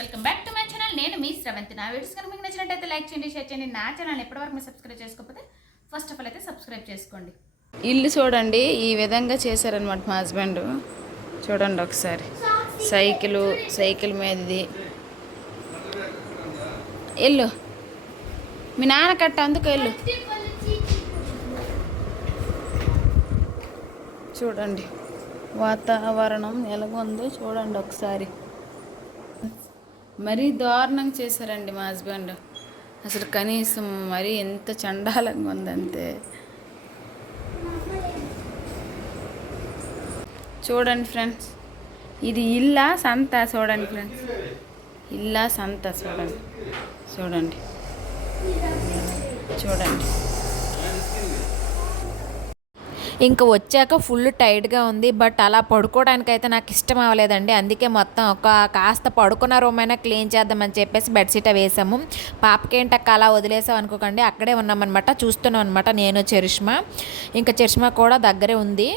Welcome back to my channel. నేను మీ శ్రవంతి. నా వీడియోస్ కనుక మీకు నచ్చినట్టయితే లైక్ చేయండి షేర్ చేయండి. నా ఛానల్ ఎప్పటివరకు మీరు సబ్స్క్రైబ్ చేసుకోకపోతే ఫస్ట్ ఆఫ్ ఆల్ అయితే సబ్స్క్రైబ్ చేసుకోండి. ఇల్లు చూడండి ఈ విధంగా చేశారనమాట మా హస్బెండ్. చూడండి ఒకసారి. సైకిల్ సైకిల్ మీదది. ఇల్లు మీ నాన్న కట్ట అందుకు వెళ్ళు చూడండి. వాతావరణం ఎలాగుందో చూడండి ఒకసారి. మరీ దారుణంగా చేశారండి మా హస్బెండ్. అసలు కనీసం మరీ ఎంత చండాలంగా ఉందంతే చూడండి ఫ్రెండ్స్ ఇది ఇల్లా సంత చూడండి ఫ్రెండ్స్. ఇల్లా సంత చూడండి చూడండి. చూడండి. ఇంకా వచ్చాక ఫుల్ టైట్గా ఉంది. బట్ అలా పడుకోవడానికి అయితే నాకు ఇష్టం అవ్వలేదండి. అందుకే మొత్తం ఒక కాస్త పడుకున్న రూమ్ అయినా క్లీన్ చేద్దామని చెప్పేసి బెడ్షీట్ వేసాము. పాపకేంటక్క అలా వదిలేసాం అనుకోకండి. అక్కడే ఉన్నామన్నమాట. చూస్తున్నాం అనమాట నేను చరిష్మా. ఇంకా చరిష్మా కూడా దగ్గరే ఉంది.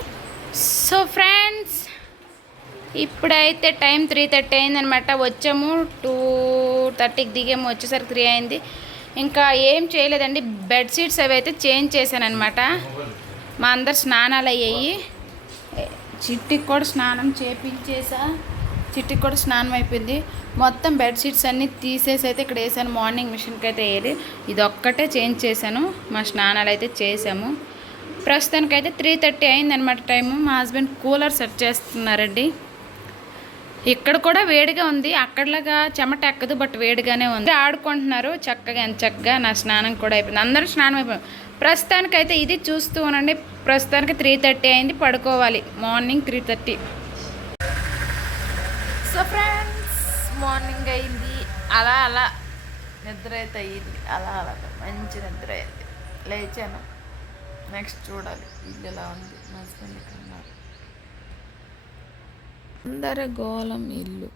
సో ఫ్రెండ్స్ ఇప్పుడైతే టైం త్రీ థర్టీ అయిందనమాట వచ్చాము. టూ థర్టీకి దిగాము. వచ్చేసరికి త్రీ అయింది. ఇంకా ఏం చేయలేదండి. బెడ్షీట్స్ అవి అయితే చేంజ్ చేశాను అనమాట మా అందరు స్నానాలు అయ్యాయి. చిట్టికి కూడా స్నానం చేపించేసా. చిట్టికి కూడా స్నానం అయిపోయింది. మొత్తం బెడ్షీట్స్ అన్నీ తీసేసి అయితే ఇక్కడ వేసాను. మార్నింగ్ మిషన్కి అయితే వేయాలి ఇది ఒక్కటే చేంజ్ చేశాను. మా స్నానాలు అయితే చేసాము ప్రస్తుతానికైతే త్రీ థర్టీ అయిందనమాట టైము. మా హస్బెండ్ కూలర్ సెట్ చేస్తున్నారండి. ఇక్కడ కూడా వేడిగా ఉంది. అక్కడలాగా చెమట ఎక్కదు బట్ వేడిగానే ఉంది. ఆడుకుంటున్నారు. చక్కగా ఎంత చక్కగా నా స్నానం కూడా అయిపోయింది. అందరూ స్నానం అయిపోయింది ప్రస్తుతానికైతే ఇది చూస్తూ ఉండండి. ప్రస్తుతానికి త్రీ థర్టీ అయింది. పడుకోవాలి. Morning three thirty so friends morning అయింది. అలా అలా. నిద్ర అయితే అయ్యింది. అలా అలా. మంచి నిద్ర అయింది. లేచాను. నెక్స్ట్ చూడాలి. ఇల్లు ఎలా ఉంది? మా హస్బెండ్ ఇక్కడ ఉన్నారు? అందరి గోళం ఇల్లు.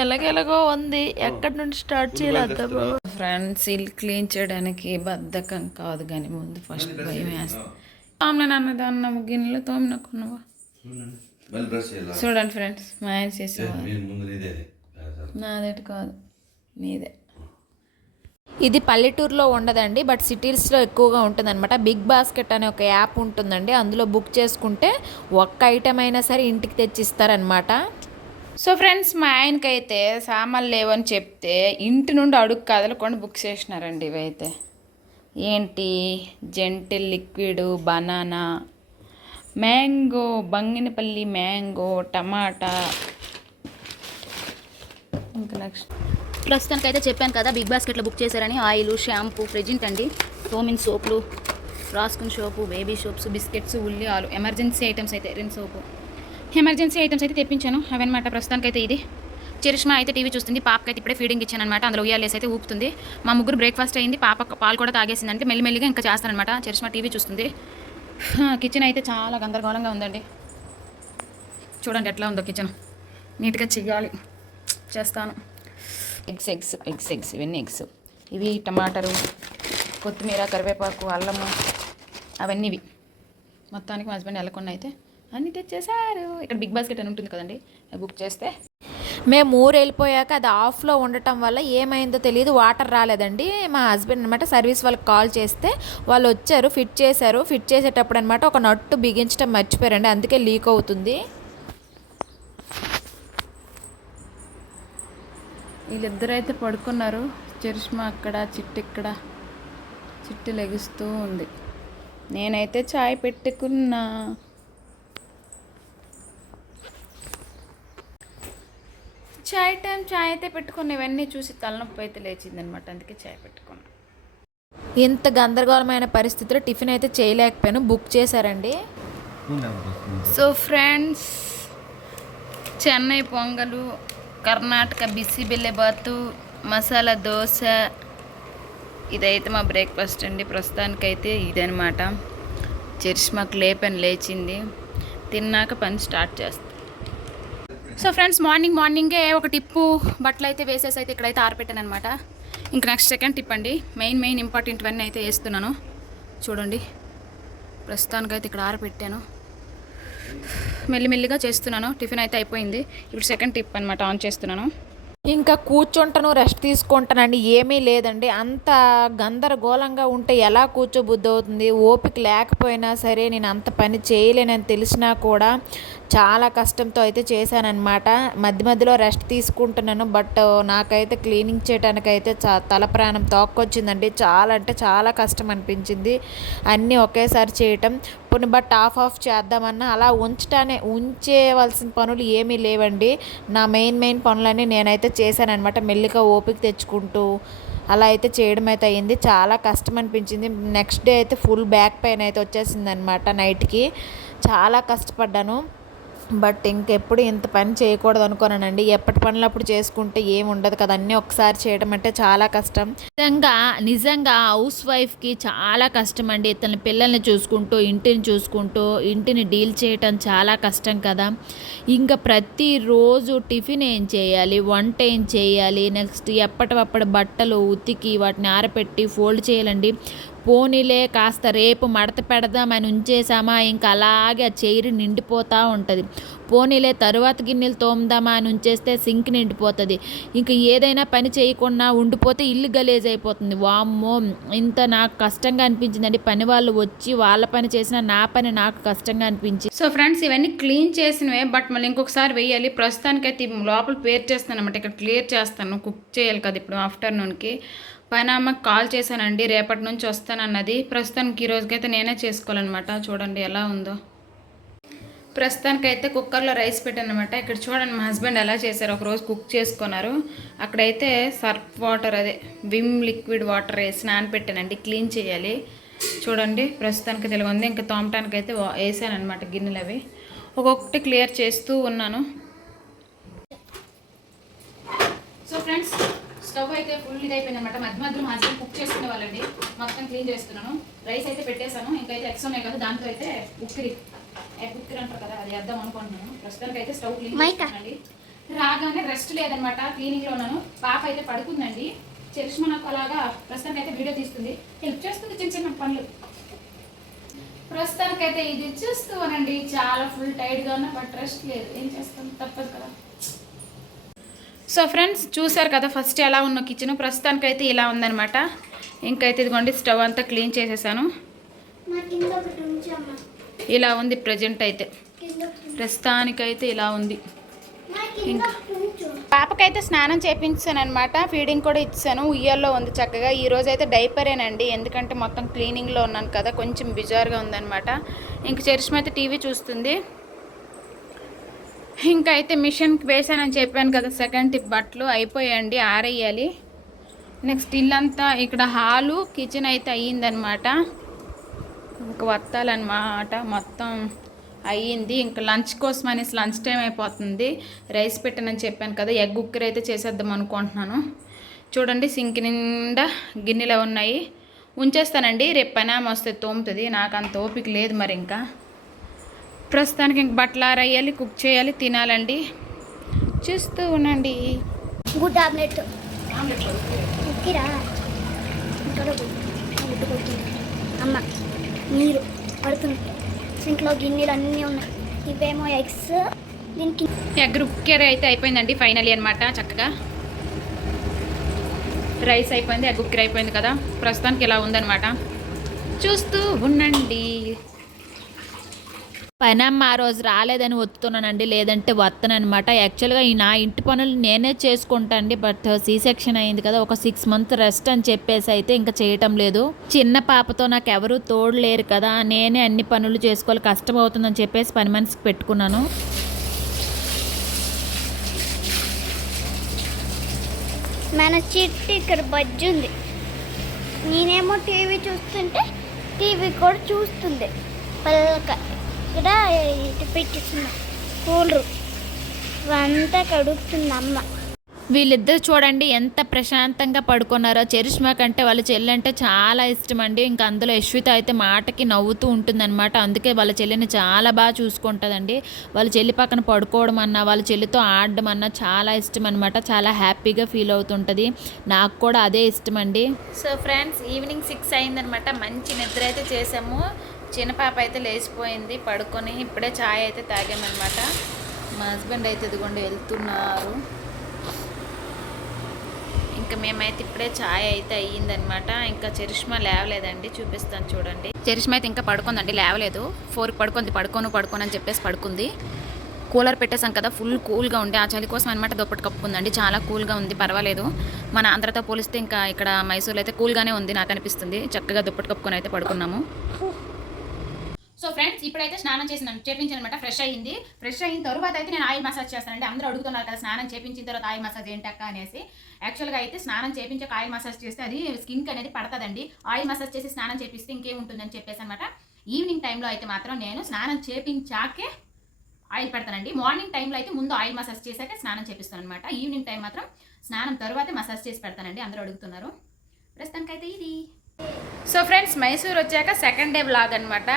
ఎలాగెలాగో ఉంది. ఎక్కడి నుండి స్టార్ట్ చేయాలి ఫ్రెండ్స్ ఇల్లు క్లీన్ చేయడానికి బద్ధకం కాదు కానీ ముందు ఫస్ట్ భయం వేస్తుంది తోమిన అన్నది అన్న గిన్నెలు తోమినకున్నావా చూడండి ఫ్రెండ్స్ మా ఆయన ఇదే నాదేటి కాదు మీదే ఇది పల్లెటూరులో ఉండదండి బట్ సిటీస్లో ఎక్కువగా ఉంటుందన్నమాట. బిగ్ బాస్కెట్ అనే ఒక యాప్ ఉంటుందండి అందులో బుక్ చేసుకుంటే ఒక్క ఐటమ్ అయినా సరే ఇంటికి తెచ్చిస్తారనమాట సో ఫ్రెండ్స్ మా ఆయనకైతే సామాన్లు లేవని చెప్తే ఇంటి నుండి అడుగు కదలకుండా బుక్ చేసినారండి ఇవైతే. ఏంటి? Gentle liquid banana mango Banganapalli mango టమాటా. ఇంకా నెక్స్ట్ ప్రస్తుతానికి అయితే చెప్పాను కదా బిగ్ బాస్కెట్లో బుక్ చేశారని ఆయిల్ షాంపూ ఫ్రిడ్జింట్ అండి. టోమిన్ సోపులు రాస్కున్ సోపు బేబీ సోప్స్ బిస్కెట్స్ ఉల్లి ఆలు ఎమర్జెన్సీ ఐటమ్స్ అయితే రిన్ సోపు. ఎమర్జెన్సీ ఐటమ్స్ అయితే తెప్పించాను. అవన్నమాట ప్రస్తుతానికైతే ఇది. చరిష్మా అయితే టీవీ చూస్తుంది పాపకైతే ఇప్పుడే ఫీడింగ్ ఇచ్చాను అనమాట అందులో ఉయ్యాలేసి అయితే ఊపుతుంది. మా ముగ్గురు బ్రేక్ఫాస్ట్ అయింది పాప పాలు కూడా తాగేసింది అంటే మెల్లిమెల్లిగా ఇంకా చేస్తానమాట చరిష్మా టీవీ చూస్తుంది. కిచెన్ అయితే చాలా గందరగోళంగా ఉందండి. చూడండి ఎట్లా ఉందో కిచెన్ నీట్గా చెయ్యాలి. చేస్తాను. ఎగ్స్ ఎగ్స్ ఎగ్స్ ఎగ్స్ ఇవన్నీ ఎగ్స్ ఇవి టమాటాలు కొత్తిమీర కరివేపాకు అల్లము అవన్నీ ఇవి. మొత్తానికి మా హస్బెండ్ వెళ్ళకుండా అయితే అన్నీ తెచ్చేసారు ఇక్కడ బిగ్ బాస్కెట్ అని ఉంటుంది కదండి బుక్ చేస్తే. మేము ఊరు వెళ్ళిపోయాక అది ఆఫ్లో ఉండటం వల్ల ఏమైందో తెలియదు వాటర్ రాలేదండి. మా హస్బెండ్ అనమాట సర్వీస్ వాళ్ళకి కాల్ చేస్తే వాళ్ళు వచ్చారు ఫిట్ చేశారు. ఫిట్ చేసేటప్పుడు అనమాట ఒక నట్టు బిగించడం మర్చిపోయారండి అందుకే లీక్ అవుతుంది. వీళ్ళిద్దరు అయితే పడుకున్నారు చరిష్మా అక్కడ చిట్టు ఇక్కడ. చిట్టు లెగుస్తూ ఉంది. నేనైతే చాయ్ పెట్టుకున్నా. చాయ్ టైం చాయ్ అయితే పెట్టుకున్నా ఇవన్నీ చూసి తలనొప్పి అయితే లేచిందనమాట అందుకే చాయ్ పెట్టుకున్నా. ఇంత గందరగోళమైన పరిస్థితిలో టిఫిన్ అయితే చేయలేకపోయాను. బుక్ చేశారండి. సో ఫ్రెండ్స్ చెన్నై పొంగలు కర్ణాటక బిసిబెల్లెబాతు మసాలా దోశ ఇదైతే మా బ్రేక్ఫాస్ట్ అండి. ప్రస్తుతానికైతే ఇదనమాట చరిష్మాకు లేపని లేచింది. తిన్నాక పని స్టార్ట్ చేస్తాం. సో ఫ్రెండ్స్ మార్నింగ్ మార్నింగే ఒక టిప్పు బట్టలు అయితే వేసేసి అయితే ఇక్కడైతే ఆరపెట్టాను అనమాట ఇంక నెక్స్ట్ సెకండ్ టిప్ అండి. మెయిన్ మెయిన్ ఇంపార్టెంట్వన్నీ అయితే వేస్తున్నాను. చూడండి. ప్రస్తుతానికైతే ఇక్కడ ఆరపెట్టాను మెల్లిమెల్లిగా చేస్తున్నాను. టిఫిన్ అయితే అయిపోయింది. ఇప్పుడు సెకండ్ టిప్ అనమాట ఆన్ చేస్తున్నాను. ఇంకా కూర్చుంటాను రెస్ట్ తీసుకుంటానండి. ఏమీ లేదండి. అంత గందరగోళంగా ఉంటే ఎలా కూర్చోబుద్ధి అవుతుంది ఓపిక లేకపోయినా సరే నేను అంత పని చేయలేనని తెలిసినా కూడా చాలా కష్టంతో అయితే చేశానన్నమాట. మధ్య మధ్యలో రెస్ట్ తీసుకుంటున్నాను. బట్ నాకైతే క్లీనింగ్ చేయడానికైతే చా తల ప్రాణం తోక్కొచ్చిందండి. చాలా అంటే చాలా కష్టం అనిపించింది. అన్నీ ఒకేసారి చేయటం. పోనీ బట్ ఆఫ్ ఆఫ్ చేద్దామన్నా అలా ఉంచటానే ఉంచేవలసిన పనులు ఏమీ లేవండి. నా మెయిన్ మెయిన్ పనులన్నీ నేనైతే చేశానన్నమాట. మెల్లిగా ఓపిక తెచ్చుకుంటూ అలా అయితే చేయడం అయితే అయింది. చాలా కష్టం అనిపించింది. నెక్స్ట్ డే అయితే ఫుల్ బ్యాక్ పెయిన్ అయితే వచ్చేసింది అనమాట నైట్కి. చాలా కష్టపడ్డాను. బట్ ఇంకెప్పుడు ఇంత పని చేయకూడదు అనుకోనండి. ఎప్పటి పనులు అప్పుడు చేసుకుంటే ఏం ఉండదు కదా. అన్నీ ఒకసారి చేయడం అంటే చాలా కష్టం. నిజంగా నిజంగా హౌస్ వైఫ్కి చాలా కష్టం అండి ఇతని పిల్లల్ని చూసుకుంటూ ఇంటిని చూసుకుంటూ ఇంటిని డీల్ చేయటం చాలా కష్టం కదా. ఇంకా ప్రతిరోజు టిఫిన్ ఏం చేయాలి? వంట ఏం చేయాలి? నెక్స్ట్ ఎప్పటికప్పుడు బట్టలు ఉతికి వాటిని ఆరపెట్టి ఫోల్డ్ చేయాలండి. పోనీలే కాస్త రేపు మడత పెడదామని ఉంచేసామా ఇంకా అలాగే ఆ చైరు నిండిపోతూ ఉంటుంది. పోనీలే తరువాత గిన్నెలు తోముదామా అని ఉంచేస్తే సింక్ నిండిపోతుంది. ఇంకా ఏదైనా పని చేయకుండా ఉండిపోతే ఇల్లు గలేజ్ అయిపోతుంది వామ్మో ఇంత నాకు కష్టంగా అనిపించిందండి. పని వాళ్ళు వచ్చి వాళ్ళ పని చేసినా నా పని నాకు కష్టంగా అనిపించింది. సో ఫ్రెండ్స్ ఇవన్నీ క్లీన్ చేసినవే బట్ మళ్ళీ ఇంకొకసారి వేయాలి. ప్రస్తుతానికైతే లోపల పేర్ చేస్తాను అనమాట ఇక్కడ క్లియర్ చేస్తాను. కుక్ చేయాలి కదా ఇప్పుడు ఆఫ్టర్నూన్కి. పైన అమ్మకి కాల్ చేశానండి రేపటి నుంచి వస్తానన్నది. ప్రస్తుతానికి ఈ రోజుకైతే నేనే చేసుకోవాలన్నమాట. చూడండి ఎలా ఉందో. ప్రస్తుతానికైతే కుక్కర్లో రైస్ పెట్టాను అనమాట ఇక్కడ చూడండి మా హస్బెండ్ ఎలా చేశారు. ఒక రోజు కుక్ చేసుకున్నారు. అక్కడైతే సర్ఫ్ వాటర్ అదే విమ్ లిక్విడ్ వాటర్ వేసి నానపెట్టానండి క్లీన్ చేయాలి. చూడండి ప్రస్తుతానికి తెలుగు ఉంది ఇంకా తోమటానికి అయితే వేసాను అనమాట గిన్నెలు అవి ఒక్కొక్కటి క్లియర్ చేస్తూ ఉన్నాను సో ఫ్రెండ్స్ స్టవ్ అయితే ఫుల్ ఇది అయిపోయింది అనమాట మధ్య మధ్యలో మా హస్బెండ్ కుక్ చేసుకునే వాళ్ళండి. మొత్తం క్లీన్ చేస్తున్నాను. రైస్ అయితే పెట్టేశాను. ఇంకైతే ఎక్స్ ఉన్నాయి కదా దాంట్లో అయితే ఉక్కిరి. ఎగ్ ఉక్కిరి అంటారు కదా అది వేద్దాం అనుకుంటున్నాను. ప్రస్తుతానికి అయితే స్టవ్ క్లీన్ చేస్తున్నానండి. రాగానే రెస్ట్ లేదనమాట క్లీనింగ్లో ఉన్నాను. పాప అయితే పడుకుందండి. చరిష్మ నాకు అలాగా ప్రస్తుతానికి అయితే వీడియో తీస్తుంది. హెల్ప్ చేస్తుంది చిన్న చిన్న పనులు. ప్రస్తుతానికైతే ఇది చూస్తూ అనండి. చాలా ఫుల్ టైర్డ్గా ఉన్నా బట్ రెస్ట్ లేదు. ఏం చేస్తాం? తప్పదు కదా. సో ఫ్రెండ్స్ చూసారు కదా ఫస్ట్ ఎలా ఉన్న కిచెన్ ప్రస్తుతానికైతే ఇలా ఉందనమాట ఇంకైతే ఇదిగోండి స్టవ్ అంతా క్లీన్ చేసేసాను. ఇలా ఉంది ప్రజెంట్ అయితే. ప్రస్తుతానికైతే ఇలా ఉంది. ఉంచు. పాపకైతే స్నానం చేపించాను అనమాట ఫీడింగ్ కూడా ఇచ్చాను. ఉయ్యాల్లో ఉంది చక్కగా. ఈ రోజు అయితే డైపరేనండి. ఎందుకంటే మొత్తం క్లీనింగ్లో ఉన్నాను కదా కొంచెం బిజార్గా ఉందన్నమాట. ఇంక చరిష్మ అయితే టీవీ చూస్తుంది. ఇంకా అయితే మిషన్కి వేసానని చెప్పాను కదా సెకండ్ టిప్ బట్టలు అయిపోయాయండి ఆరేయాలి. నెక్స్ట్ ఇల్లంతా ఇక్కడ హాలు కిచెన్ అయితే అయ్యిందనమాట. ఇంక వత్తాలన్నమాట మొత్తం అయ్యింది. ఇంకా లంచ్ కోసం అనేసి లంచ్ టైం అయిపోతుంది. రైస్ పెట్టానని చెప్పాను కదా ఎగ్ ఉక్కర్ అయితే చేసేద్దాం అనుకుంటున్నాను. చూడండి సింక్ నిండా గిన్నెలు ఉన్నాయి. ఉంచేస్తానండి రేపు పనామ వస్తే తోముతుంది. నాకు అంత ఓపిక లేదు మరి ఇంకా. ప్రస్తుతానికి ఇంక బట్టలు ఆరేయాలి కుక్ చేయాలి తినాలండి. చూస్తూ ఉండండి. గుడ్ ఆమ్లెట్ అమ్మ నీరు. పడుతుంది. ఇంట్లో గిన్నెలు అన్నీ ఉన్నాయి. ఇవేమో ఎగ్స్. దీనికి ఎగ్ ఉక్కర్ అయితే అయిపోయిందండి ఫైనలీ అనమాట చక్కగా. రైస్ అయిపోయింది ఎగ్ ఉక్కర్ అయిపోయింది కదా. ప్రస్తుతానికి ఇలా ఉందన్నమాట. చూస్తూ ఉండండి. పనమ్మ ఆ రోజు రాలేదని వస్తున్నానండి లేదంటే వస్తానమాట యాక్చువల్గా ఈ నా ఇంటి పనులు నేనే చేసుకుంటానండి బట్ సీ సెక్షన్ అయింది కదా ఒక సిక్స్ మంత్ రెస్ట్ అని చెప్పేసి అయితే ఇంకా చేయటం లేదు. చిన్న పాపతో నాకు ఎవరు తోడు లేరు కదా నేనే అన్ని పనులు చేసుకోవాలి కష్టం అవుతుందని చెప్పేసి పని మనిషికి పెట్టుకున్నాను. మన చెట్టు ఇక్కడ బజ్జి ఉంది. నేనేమో టీవీ చూస్తుంటే టీవీ కూడా చూస్తుంది. పల్లక ఇక్కడ ఇటు పెట్టిస్తున్నా. కూలరు. అంతా కడుగుతుంది అమ్మ. వీళ్ళిద్దరు చూడండి ఎంత ప్రశాంతంగా పడుకున్నారో. చరిష్మా కంటే వాళ్ళ చెల్లి అంటే చాలా ఇష్టం అండి ఇంకా అందులో యశ్విత అయితే మాటకి నవ్వుతూ ఉంటుందన్నమాట. అందుకే వాళ్ళ చెల్లిని చాలా బాగా చూసుకుంటుందండి. వాళ్ళ చెల్లి పక్కన పడుకోవడం అన్నా వాళ్ళ చెల్లితో ఆడడం అన్నా చాలా ఇష్టం అనమాట చాలా హ్యాపీగా ఫీల్ అవుతుంటుంది. నాకు కూడా అదే ఇష్టం అండి సో ఫ్రెండ్స్ ఈవినింగ్ సిక్స్ అయిందనమాట మంచి నిద్ర అయితే చేసాము చిన్న పాప అయితే లేచిపోయింది పడుకొని ఇప్పుడే ఛాయ్ అయితే తాగామన్నమాట. మా హస్బెండ్ అయితే ఇదిగోండి వెళ్తున్నారు. ఇంకా మేమైతే ఇప్పుడే ఛాయ్ అయితే అయ్యిందనమాట ఇంకా చరిష్మా లేవలేదండి చూపిస్తాను చూడండి. చరిష్మా అయితే ఇంకా పడుకుందండి లేవలేదు. ఫోర్కి పడుకుంది పడుకోను పడుకోను అని చెప్పేసి పడుకుంది. కూలర్ పెట్టేసాం కదా ఫుల్ కూల్గా ఉండే. ఆ చలి కోసం అనమాట దుప్పటి కప్పుకుందండి. చాలా కూల్గా ఉంది పర్వాలేదు. మన ఆంధ్రతో పోలిస్తే ఇంకా ఇక్కడ మైసూర్లో అయితే కూల్గానే ఉంది నాకు అనిపిస్తుంది. చక్కగా దుప్పటి కప్పుకొని అయితే పడుకున్నాము. సో ఫ్రెండ్స్ ఇప్పుడైతే స్నానం చేసినాను చేపించాను అనమాట ఫ్రెష్ అయ్యింది. ఫ్రెష్ అయిన తర్వాత అయితే నేను ఆయిల్ మసాజ్ చేస్తానండి. అందరూ అడుగుతున్నారు కదా స్నానం చేపించిన తర్వాత ఆయిల్ మసాజ్ ఏంటక్క అనేసి. యాక్చువల్గా అయితే స్నానం చేపించక ఆయిల్ మసాజ్ చేస్తే అది స్కిన్కి అనేది పడుతుందండి. ఆయిల్ మసాజ్ చేసి స్నానం చేపిస్తే ఇంకేముంటుందని చెప్పేసి అనమాట ఈవినింగ్ టైంలో అయితే మాత్రం నేను స్నానం చేపించాకే ఆయిల్ పెడతానండి. మార్నింగ్ టైంలో అయితే ముందు ఆయిల్ మసాజ్ చేశాక స్నానం చేపిస్తాను అనమాట ఈవినింగ్ టైం మాత్రం స్నానం తర్వాతే మసాజ్ చేసి పెడతానండి. అందరూ అడుగుతున్నారు. ప్రస్తుతానికైతే ఇది. సో ఫ్రెండ్స్ మైసూర్ వచ్చాక సెకండ్ డే బ్లాగ్ అనమాట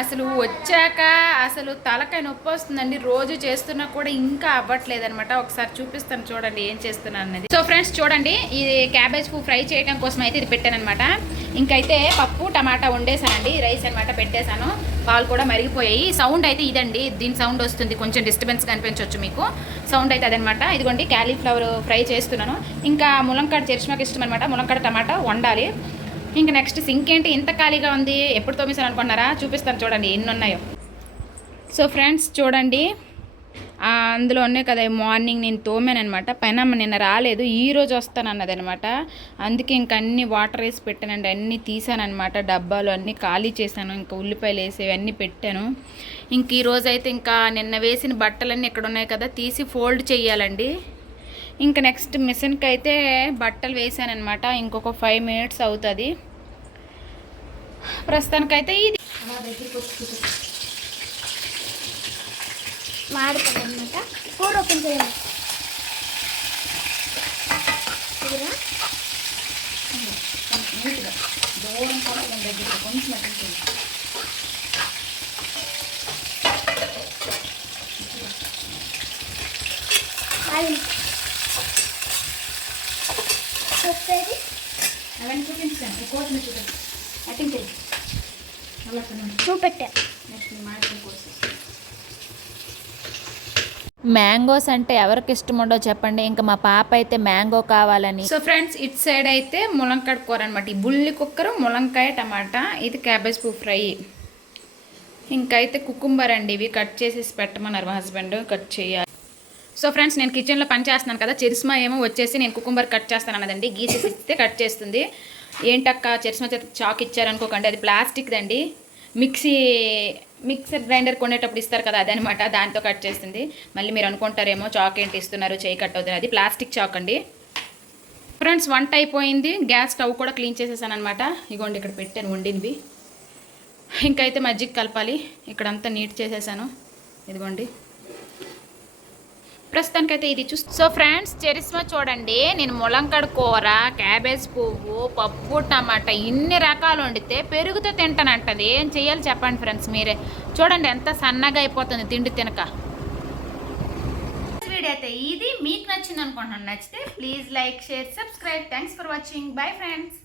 అసలు వచ్చాక అసలు తలకాయ నొప్పి వస్తుందండి. రోజు చేస్తున్నా కూడా ఇంకా అవ్వట్లేదు అనమాట ఒకసారి చూపిస్తాను చూడండి ఏం చేస్తున్నాను అనేది సో ఫ్రెండ్స్ చూడండి ఇది క్యాబేజ్ పువ్వు ఫ్రై చేయడం కోసం అయితే ఇది పెట్టాను అనమాట ఇంకైతే పప్పు టమాటా వండేసానండి. రైస్ అనమాట పెట్టేశాను. పాలు కూడా మరిగిపోయాయి. సౌండ్ అయితే ఇదండి. దీని సౌండ్ వస్తుంది. కొంచెం డిస్టర్బెన్స్ కనిపించవచ్చు మీకు. సౌండ్ అయితే అదనమాట ఇదిగోండి క్యాలీఫ్లవర్ ఫ్రై చేస్తున్నాను. ఇంకా ములంకాడ చరిష్మాకి ఇష్టం అనమాట ములంకాడ టమాటా వండాలి. ఇంకా నెక్స్ట్ సింక్ ఏంటి? ఇంత ఖాళీగా ఉంది. ఎప్పుడు తోమేసాను అనుకున్నారా చూపిస్తాను చూడండి ఎన్ని ఉన్నాయో సో ఫ్రెండ్స్ చూడండి అందులో అందులోనే కదా మార్నింగ్ నేను తోమానమాట పైన నిన్న రాలేదు ఈ రోజు వస్తాను అన్నది అనమాట అందుకే ఇంక అన్ని వాటర్ వేసి పెట్టానండి అన్నీ తీసానమాట డబ్బాలు అన్నీ ఖాళీ చేశాను ఇంకా ఉల్లిపాయలు వేసేవి అన్నీ పెట్టాను. ఇంక ఈరోజైతే అయితే ఇంకా నిన్న వేసిన బట్టలన్నీ ఇక్కడ ఉన్నాయి కదా తీసి ఫోల్డ్ చేయాలండి. ఇంకా నెక్స్ట్ మిషన్కి అయితే బట్టలు వేసానమాట ఇంకొక ఫైవ్ మినిట్స్ అవుతుంది. ప్రస్తుతానికైతే ఇది. మాడుతుంది అనమాట ఫోర్ ఓపెన్ చేయండి ఇదిరా? ఆగి. చెప్పేది అవన్నీ చూపించాను కోతిని చూపించాను చూపెట్టా. నెక్స్ట్ కోర్సెస్ మ్యాంగోస్ అంటే ఎవరికి ఇష్టం ఉండో చెప్పండి. ఇంకా మా పాప అయితే మ్యాంగో కావాలని. సో ఫ్రెండ్స్ ఇటు సైడ్ అయితే ములంకాయ కూర అనమాట ఈ బుల్లి కుక్కరు ములంకాయ టమాటా ఇది క్యాబేజ్ పువ్వు ఫ్రై. ఇంకైతే కుకుంబర్ అండి. ఇవి కట్ చేసేసి పెట్టమన్నారు మా హస్బెండ్. కట్ చేయాలి. సో ఫ్రెండ్స్ నేను కిచెన్లో పని చేస్తున్నాను కదా చెరిస్మా ఏమో వచ్చేసి నేను కుకుంబర్ కట్ చేస్తాను అన్నదండి. గీసేసి ఇస్తే కట్ చేస్తుంది. ఏంటక్క చెరిస్మా చేత చాక్ ఇచ్చారనుకోకండి అది ప్లాస్టిక్ దండి మిక్సీ మిక్సర్ గ్రైండర్ కొనేటప్పుడు ఇస్తారు కదా అదనమాట దాంతో కట్ చేస్తుంది. మళ్ళీ మీరు అనుకుంటారేమో చాక్ ఏంటి ఇస్తున్నారు చేయి కట్ అవుతుంది అది ప్లాస్టిక్ చాక్ అండి. ఫ్రెండ్స్ వంట అయిపోయింది. గ్యాస్ స్టవ్ కూడా క్లీన్ చేసేసాను అనమాట ఇగోండి ఇక్కడ పెట్టాను వండినవి. ఇంకైతే మజ్జిగ కలపాలి. ఇక్కడంతా నీట్ చేసేసాను. ఇదిగోండి. ప్రస్తుతానికైతే ఇది చూసి సో ఫ్రెండ్స్ చెరిస్మా చూడండి. నేను ములంకడ కూర క్యాబేజ్ పువ్వు పప్పు టమాటా ఇన్ని రకాలు వండితే పెరుగుతో తింటానంటది. ఏం చేయాలి చెప్పండి ఫ్రెండ్స్ మీరే. చూడండి ఎంత సన్నగా అయిపోతుంది తిండి తినక. వీడియో అయితే ఇది. మీకు నచ్చింది అనుకుంటున్నాను నచ్చితే please like share subscribe thanks for watching bye friends